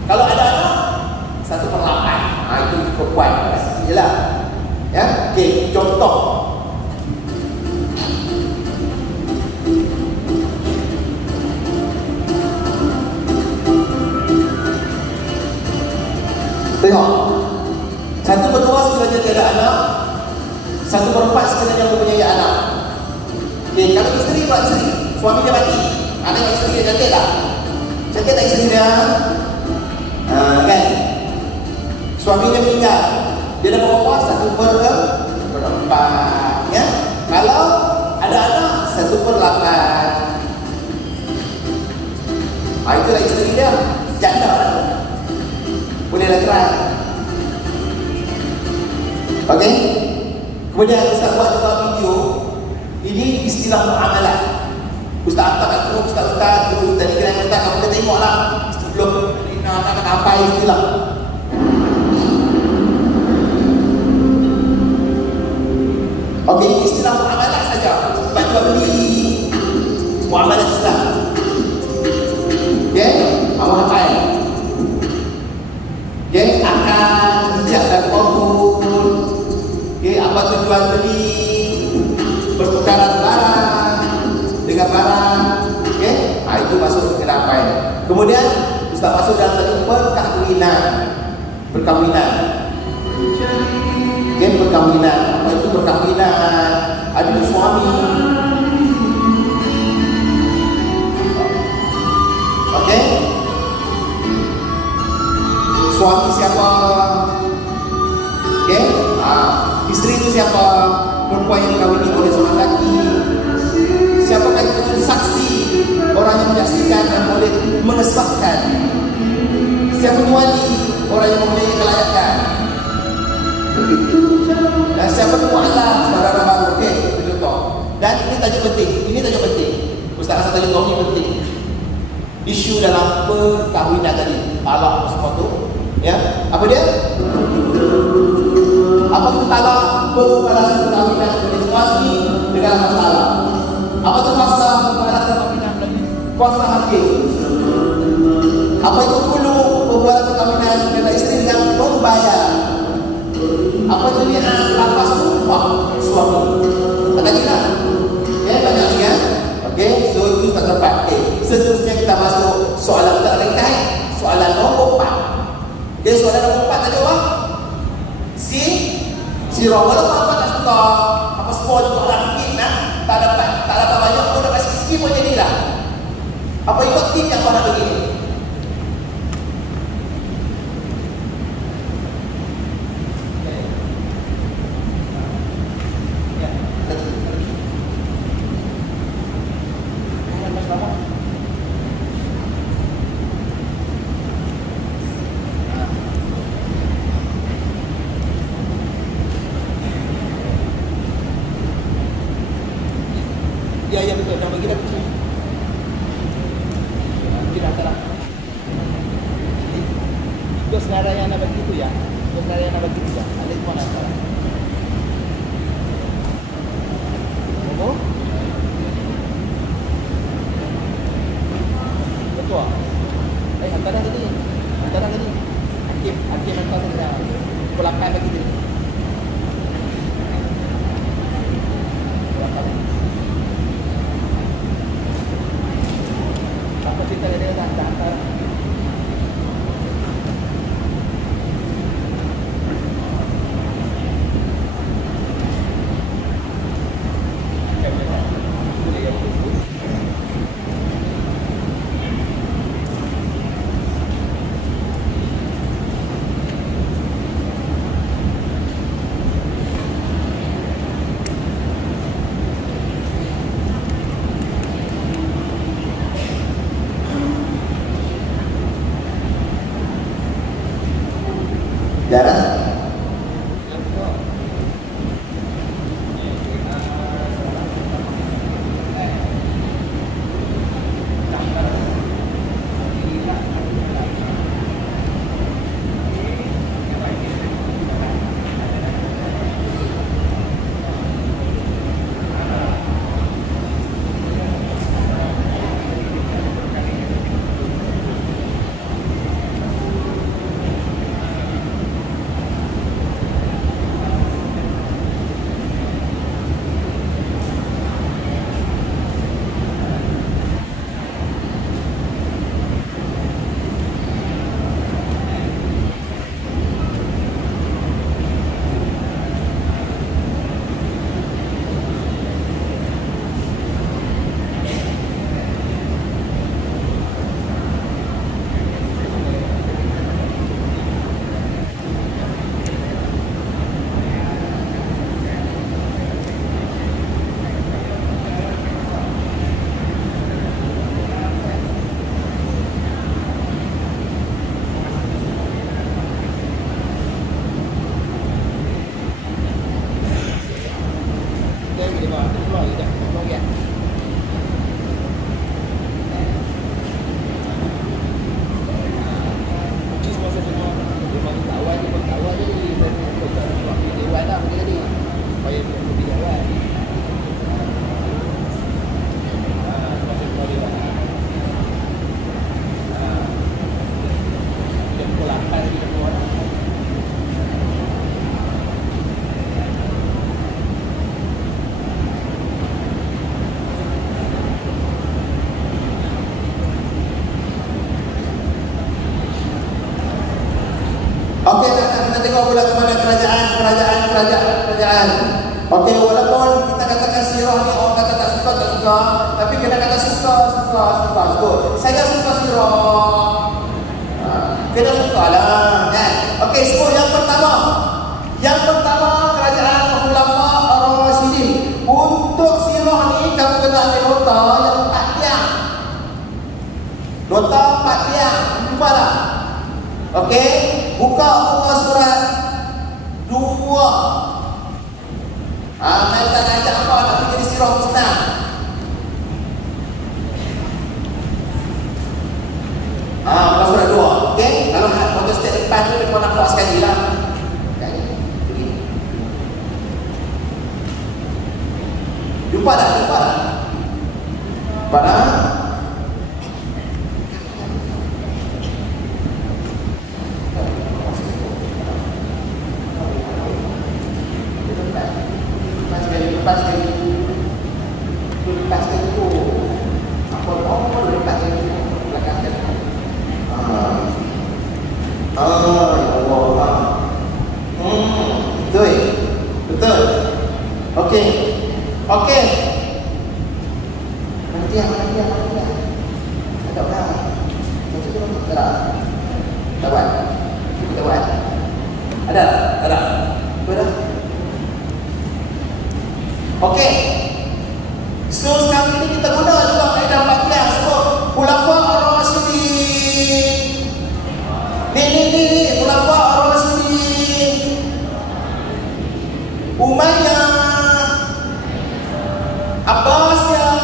Kalau ada anak 1/8. Itu cukup kuat. Jelah. Ya. Okey, contoh. Tengok. 1/2 sekiranya dia ada anak, 1/4 sekiranya mempunyai anak. Okey, kalau isteri pula suami dia mati, anak isteri dia cantik tak? Cantik tak isteri dia? Kan? Suami dia meninggal, dia dapat berapa? 1/4. Ya? Kalau ada anak 1/8. Itulah isteri dia. Janda lah. Bolehlah try. Okey. Kemudian Ustaz buat juga video. Ini istilah muamalah. Ustaz tak tahu Ustaz terus dari kira Ustaz kamu tengoklah sebelum nak apa istilah. Okey, istilah muamalah saja. Bantu beli muamalah Islam. Okey? Awak membersihkan barang. Okey, itu masuk ke 8. Kemudian Ustaz masuk dalam tadi perkahwinan. Perkahwinan. Okey, perkahwinan. Apa itu perkahwinan? Ada suami. Okey. Suami siapa? Okey. Isteri itu siapa? Perempuan yang dikawini oleh seorang lelaki. Siapakah itu saksi? Orang yang menyaksikan dan boleh mengesahkan. Siapa itu wali? Orang yang mempunyai kelayakan. Dan siapa itu mu'alaf? Saudara baru. Okey, itu contoh. Dan ini tajuk penting. Ini tajuk penting. Ustaz rasa tajuk ini penting. Isu dalam perkahwinan tadi. Talak semua tu. Ya, apa dia? Apa itu talak? Perkahwinan menjadi suami dengan masalah. Apa itu fasa perkahwinan kuasa hakim? Apa itu hulu perbuatan perkahwinan dengan isteri yang membayar? Apa itu dia lapas upah suami? Kata kita, ya banyak ya. Okey, so itu tak tepat. Okey, seterusnya kita masuk soalan tak terkait. Soalan nombor 4. Okey, soalan nombor 4 tadi apa? Si Rawal apa tak suka? Apa semua juga orang mungkin tak dapat banyak pun dapat sikit pun jadilah. Apa ikut tim yang kau nak begini? Ya betul, dah bagi dah kecil. Mungkin antara itu senarai yang nak bagi itu ya. Itu senarai yang nak bagi itu ya. Ada di mana sekarang? Oh? Betul. Antara tadi. Hakim hantar saja. Pelakai bagi dia. Kita ada hantar. Jarak kata suka. Saya suka sirah. Kena suka lah kan. Okey, sebut yang pertama. Yang pertama, kerajaan ulama Ar-Rasyidin. Untuk sirah ni kamu kena ambil nota yang 4 tiang. Nota 4 tiang. Jumpa tak? Okey, buka surat 2. Main tak ajak apa nak pergi jadi sirah senang. Buka surat 2. Okey, kalau untuk step depan tu mereka nak buat sekali lah. Jumpa tak? Pada lepas sekali tu apa nomor lepas sekali tu belakang sekali ya Allah. Betul. Okey. Mana dia? Ada orang. Macam tu tak? Dapat. Ada. Betul. Okey. So sekarang ini kita guna juga kaedah 4 tiang sebut Khulafa Ar-Rasyidin. Ni Khulafa Ar-Rasyidin. Umayyah, Abbasiyah,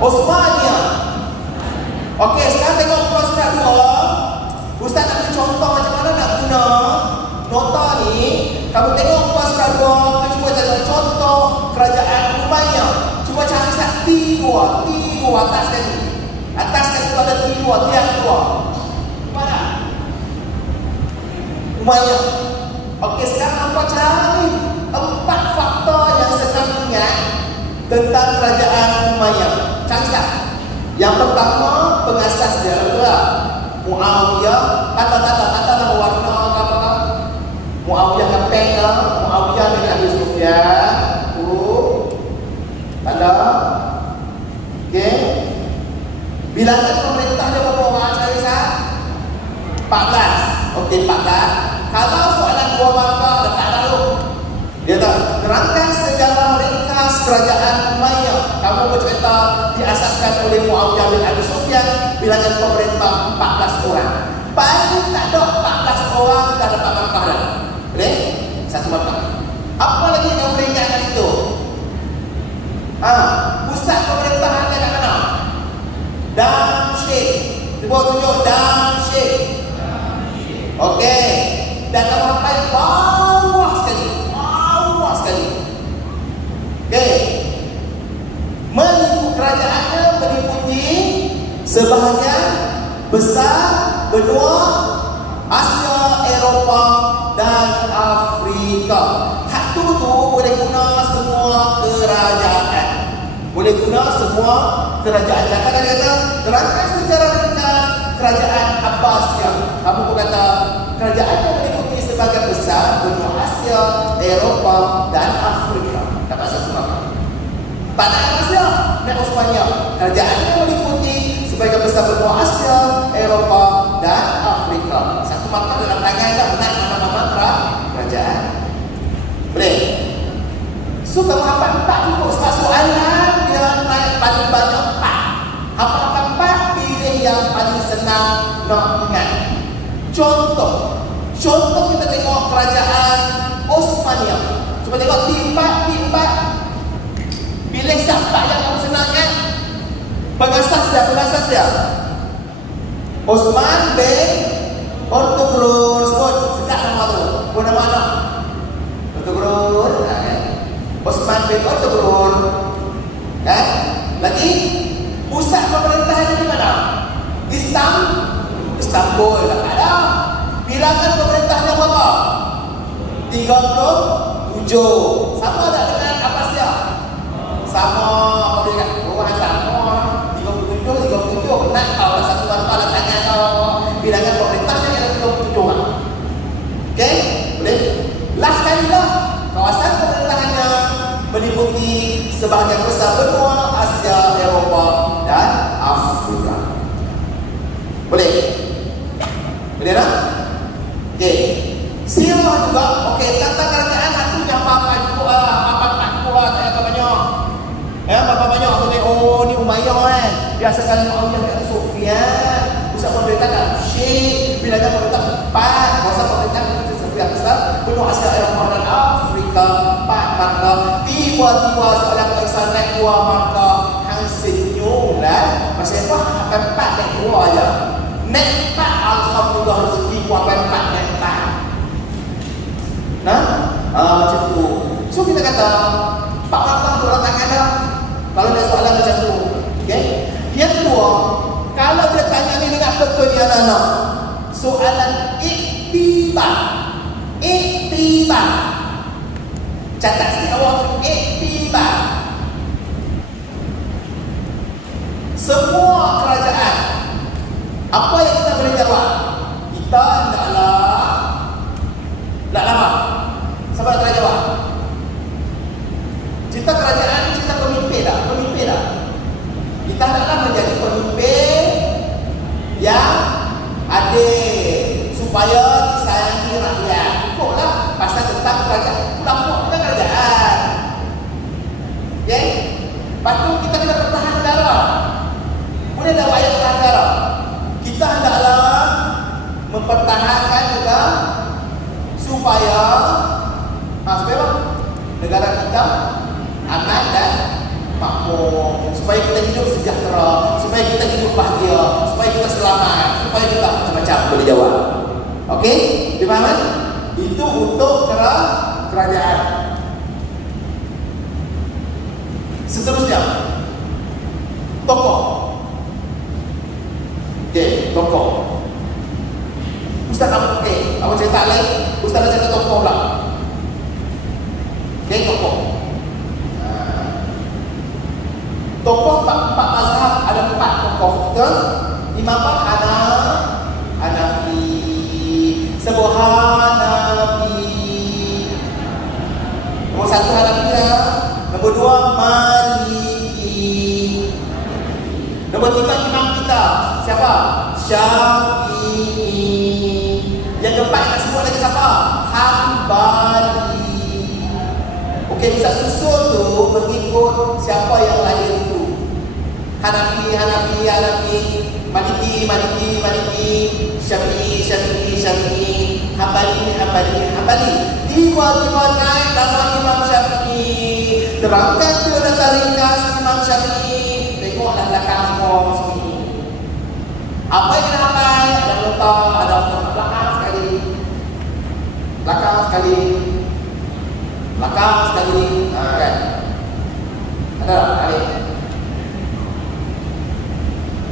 Utsmaniyah. Okey, sekarang tengok surat 2. Ustaz nak contoh macam mana nak guna nota ni. Kamu tengok surat 2, cuba tengok contoh kerajaan Umayyah. Cuba cari T2 atas tadi. Atas tadi tu ada T2, tiang 2. Mana? Umayyah. Okey, sekarang apa cari 4 faktor yang senang ingat tentang kerajaan Umayyah. Cari tak? Yang pertama, pengasas dia adalah Muawiyah. Kata warna apa? Muawiyah kapeng ke? Muawiyah bin Abi Sufyan. Tanda. Okey. Bilangan pemerintah dia berapa orang cari sah? 14. Okey, 14. Kalau soalan 2 markah dekat lalu. Dia tak terangkan sejarah ringkas kerajaan Umayyah. Kamu bercerita diasaskan oleh Muawiyah bin Abi Sufyan, bilangan pemerintah 14 orang. Paling tak ada 14 orang dah dapat markah dah. Boleh? 1 markah. Apa lagi yang boleh ingat kat situ? Pusat pemerintahan kat mana? Damsyik. Cuba tunjuk Damsyik. Okey. Dan sampai bawah sekali. Okey. Kerajaannya meliputi sebahagian besar benua Asia, Eropah dan Afrika. Hak tu boleh guna semua kerajaan. Jangan kata terangkan sejarah ringkas kerajaan Abbasiyah. Kamu pun kata kerajaannya meliputi sebagian besar benua Asia, Eropah dan Afrika. Dapat 1 markah. Tak ada Asia, nak Utsmaniyah. Kerajaannya meliputi sebagian besar benua Asia, Eropah dan Afrika. 1 markah dalam tangan dah benar nama-nama kerajaan. Boleh? So kamu hafal 4 cukup sebab soalan dia naik paling banyak 4. Hafal 4, pilih yang paling senang nak ingat. Contoh kita tengok kerajaan Utsmaniyah. Cuba tengok T4. Pilih siapa yang kamu senang kan? Pengasas dia. Utsman bin Ertugrul. Sebut sedap nama tu. Buat nama anak Ertugrul. Utsman bin Ertugrul. Kan? Lagi pusat pemerintahannya di mana? Istanbul. Tak ada. Bilangan pemerintahnya berapa? 37. Sama tak dengan Abbasiyah? Sama. Apa dia kata? Orang sama. 37. Nak tahu lah 1 markah lah tanya kau. Bilangan pemerintahnya yang 37 kan? Okey? Boleh? Last kali lah. Kawasan pemerintahannya meliputi sebahagian besar benua Asia, Biasa kali Muawiyah kat Sufyan, pusat pemerintahan kat Syekh, wilayah pemerintahan 4, kuasa pemerintahan itu Sufyan besar, benua Asia Eropah dan Afrika 4 marka. Tiba-tiba seorang kaisar naik 2 marka, hang senyum lah. Masih apa? Akan 4 naik 2 aja. Naik 4, alhamdulillah rezeki sampai 4 naik 4. Nah, macam tu. So kita kata, Pak Marka tu orang tak ada. Kalau ada soalan macam tu, okay? Yang kedua, kalau dia tanya ni dengan betul ni anak-anak, soalan iktibar. Catat sikit awak, iktibar. Semua kerajaan, apa yang kita boleh jawab? Kita hendaklah nak lama. Siapa nak try jawab? Cerita kerajaan, cerita pemimpin dah. Kita hendaklah menjadi pemimpin yang adil supaya disayangi rakyat. Cukuplah pasal tentang kerajaan. Pulang kita kerajaan. Okay? Lepas tu kita kena pertahan negara. Boleh tak bayar pertahan negara? Kita hendaklah mempertahankan juga supaya negara kita aman dan makmur, supaya kita hidup sejahtera, supaya kita hidup bahagia, supaya kita selamat, supaya kita macam-macam boleh jawab. Okey? Dipahami? Itu untuk kerajaan. Seterusnya, tokoh. Okey, tokoh. Ustaz nak awak cerita lain, Ustaz nak cerita tokoh pula. Okey, tokoh. Tokoh 4 mazhab, ada 4 tokoh. Betul? Imam Hanafi, Hanafi. Nombor 1 Hanafi lah. Nombor 2 Maliki. Nombor 3 imam kita. Siapa? Syafi'i. Yang keempat nak sebut lagi siapa? Hambali. Okey, bisa susun tu mengikut siapa yang lahir tu. Hanafi, Maliki, Syafi'i, Hambali. Tiba-tiba naik nama Imam Syafi'i. Terangkan tu ada ringkas Imam Syafi'i. Tengoklah belakang semua sini. Apa yang kita hafal? Ada nota, ada belakang sekali. Kan? Ada tak? Ada.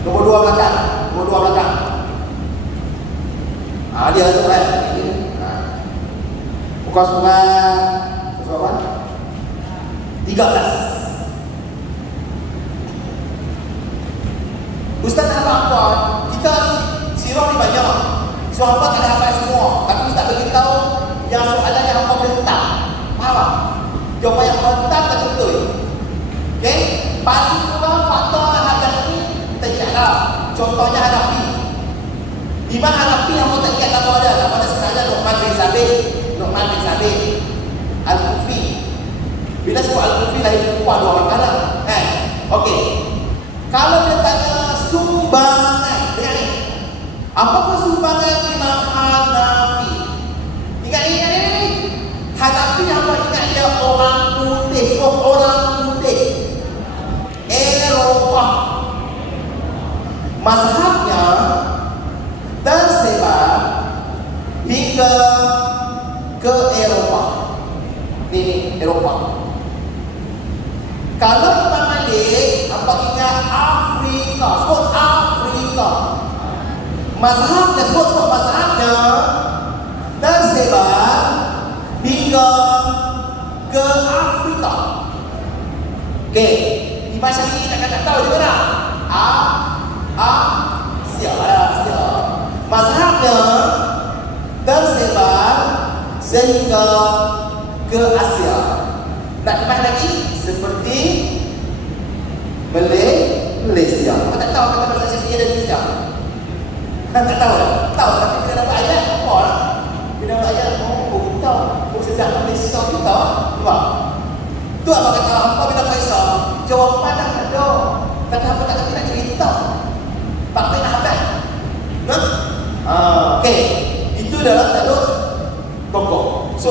Nombor 2 belakang. Dia tu kan. Buka surat 13. Ustaz nak apa? Kita sirah ni banyak. Sahabat ada hafal semua, tapi Ustaz beritahu yang soalan yang apa boleh tak. Faham? Jawapan yang tak betul. Okey? Paling kurang faktor hadap ni kita ingatlah. Contohnya Hanafi. Di mana Hanafi yang tak ingat nama dia? Nama dia sebenarnya Nu'man bin Sabit Al-Kufi. Bila sebut Al-Kufi lahir perempuan 2 orang kalah. Kan? Okey. Kalau dia tanya sumbangan, dengar ni. Apakah sumbangan Imam Hanafi? Ingat ni. Hanafi apa ingat dia? Orang putih. Eropah. Mazhabnya tersebar hingga ke Eropah. Ni Eropah. Kalau kita balik, apa ingat Afrika? Sebut Afrika. Mazhabnya, sebut mazhabnya tersebar hingga ke Afrika. Okey, Imam Syafi'i tak tahu di mana? Asia. Mazhabnya tersebar sehingga ke Asia. Nak dimana lagi? Seperti Malaysia. Kau tak tahu kata bahasa Syafi'i ada di Malaysia? Tak tahu tak? Tahu, tapi bila dapat ayat apa lah? Bila dapat ayat, tahu. Sedang Malaysia kita. Nampak? Tu apa kata? Apa bila Faisal? Jawapan dah ada. Kata apa tak nak cerita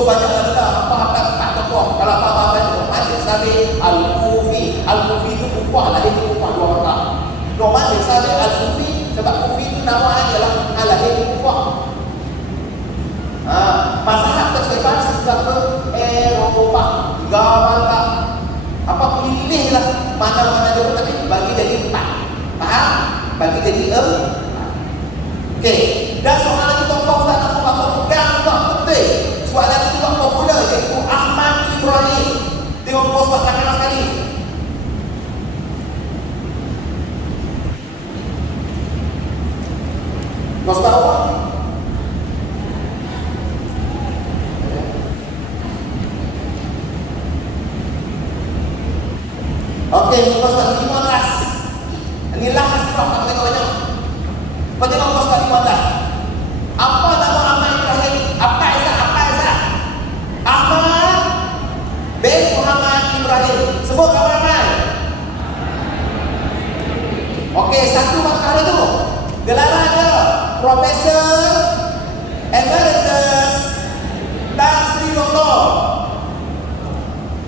So banyaklah benda apa tak tokoh. Kalau apa-apa baca Malik Sabit Al-Kufi. Al-Kufi itu upah lah, dia upah 2 orang. Malik Sabit Al-Kufi, sebab Kufi itu nama dia lah lahir di Kufah. Mazhab tersebut sudah ke Eropah, Gawala. Apa pilihlah mana-mana dia, tapi bagi jadi 4. Faham? Bagi jadi 4. Okey. Dan soalan itu tokoh tak nak apa pegang tak penting. Soalan itu tak popular, iaitu Ahmad Ibrahim. Tengok pos buat kanan sekali. Pos bawah. Okey, pos 15. Inilah hasil tak tengok banyak. Kau tengok pos 15. Apa nama Ahmad Ibrahim? Apa Izzat? Ahmad bin Muhammad Ibrahim. Sebut ramai-ramai. Okey, satu perkara tu. Gelaran dia Profesor Emeritus Tan Sri Dr.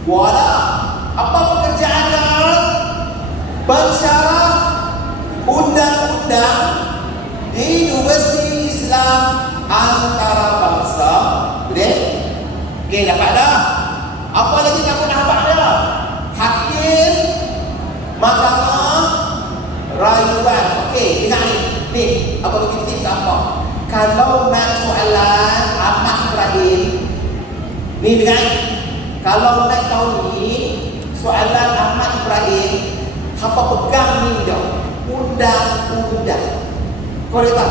Wala. Apa pekerjaannya? Pensyarah undang-undang di Universiti Islam Antarabangsa. Okey, dapat dah. Apa lagi yang pun dapat dia? Hakim Mahkamah Rayuan. Okey, ingat ni. Apa bagi tip tak apa? Kalau nak soalan Ahmad Ibrahim, ni dengar. Kalau nak tahu ni soalan Ahmad Ibrahim, apa pegang ni dia? Undang-undang. Kau lihat tak?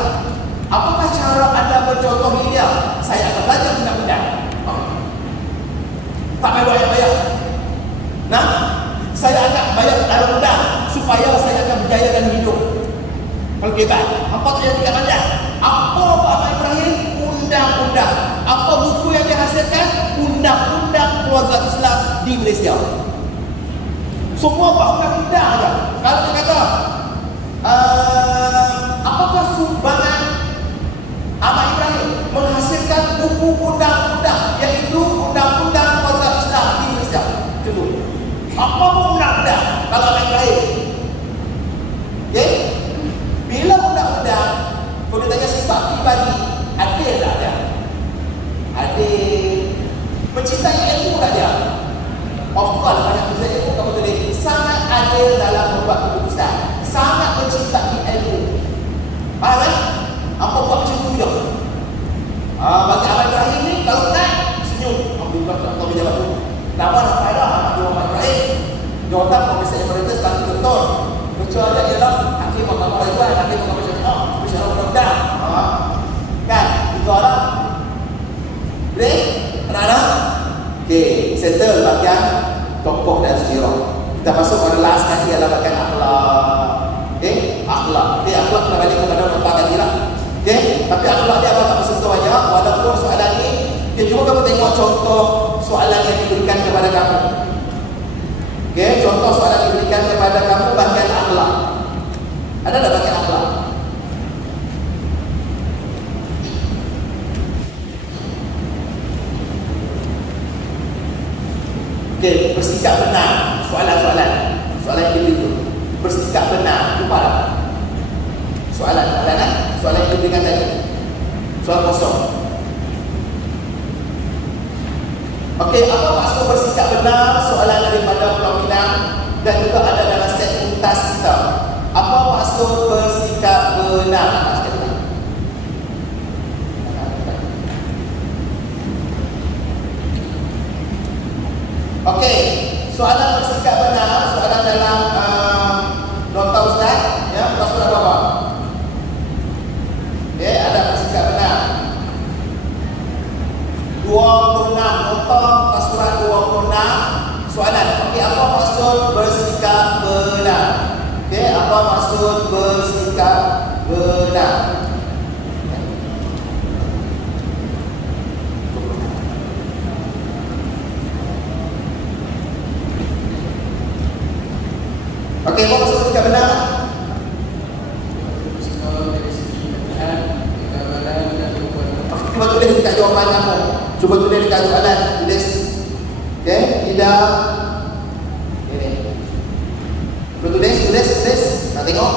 Apakah cara anda mencontohi dia? Saya akan belajar undang-undang. Tak payah bayar-bayar. Nah, saya akan bayar undang-undang supaya saya akan berjaya dalam hidup. Kalau kita, apa tak yang tidak banyak? Apa Ahmad Ibrahim? Undang-undang. Apa buku yang dihasilkan? Undang-undang keluarga Islam di Malaysia. Semua pak undang-undang aja. Kalau dia kata, apakah sumbangan Ahmad Ibrahim menghasilkan buku undang-undang, iaitu undang-undang keluarga Islam di Malaysia? Cuba. Apa undang-undang kalau Ahmad Ibrahim? Okey? Bila undang-undang, kalau tanya sifat pribadi, adil tak dia? Adil. Mencintai ilmu tak dia? Of course, banyak mencintai ilmu, kamu tulis. Sangat adil dalam membuat keputusan. Sangat mencintai ilmu. Faham kan? Apa buat macam tu dia? Bagi Ahmad Ibrahim ni, kalau tak, senyum. Alhamdulillah, tak tahu dia apa. Nama nak pada Ahmad Ibrahim. Jawatan Profesor Emeritus Tan Sri Dr. Kecuali ialah Hakim Mahkamah Rayuan, Hakim Mahkamah Syariah, Pensyarah undang-undang. Kan? Itu orang. Boleh? Anak-anak? Okey, settle bahagian tokoh dan sirah. Kita masuk pada last kali adalah bahagian akhlak. Okey, akhlak. Okey, akhlak kita balik kepada nota tadi lah. Okey, tapi akhlak dia apa tak bersentuh banyak. Walaupun soalan ni, okay, cuba kamu tengok contoh soalan yang diberikan kepada kamu. Okey, contoh soalan yang diberikan kepada kamu bahagian akhlak. Ada tak bahagian akhlak? Okey, bersikap benar. Soalan yang diberikan. Bersikap benar. Lupa tak? Soalan yang diberikan tadi. Soalan kosong. Okey, apa maksud bersikap benar? Soalan daripada Pulau Pinang dan juga ada dalam set tuntas kita. Apa maksud bersikap benar? Okey, soalan bersikap benar, soalan dalam nota Ustaz, ya, maksud apa? Okey, ada bersikap benar. 26 nota surat 26 soalan. Okey, apa maksud bersikap benar? Okey, apa maksud bersikap benar? Okey, apa maksud bersikap benar? Dari segi kebenaran, kebenaran dan kebenaran. Okey, tulis dekat jawapan kamu. Cuba tulis dekat soalan. Tulis. Okey, tidak. Ini. Cuba tulis. Nak tengok.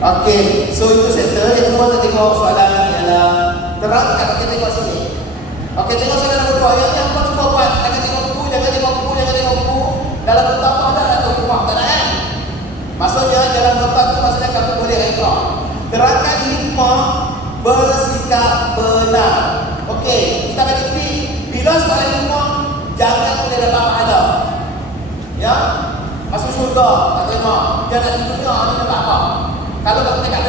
Okey, so itu settle. Yang kedua kita tengok soalan ialah terangkan. Kita tengok sini. Okey, tengok soalan nombor 2. Yang apa cuba buat? Jangan tengok buku, jangan tengok buku. Dalam otak apa ada atau rumah tak ada. Maksudnya dalam otak tu maksudnya kamu boleh rekod. Terangkan hikmah bersikap benar. Okey, kita akan repeat. Bila soalan hikmah, jangan boleh dapat pahala. Ya? Masuk syurga, tak terima. Jangan di dunia ni dapat apa? Kalau tak tengok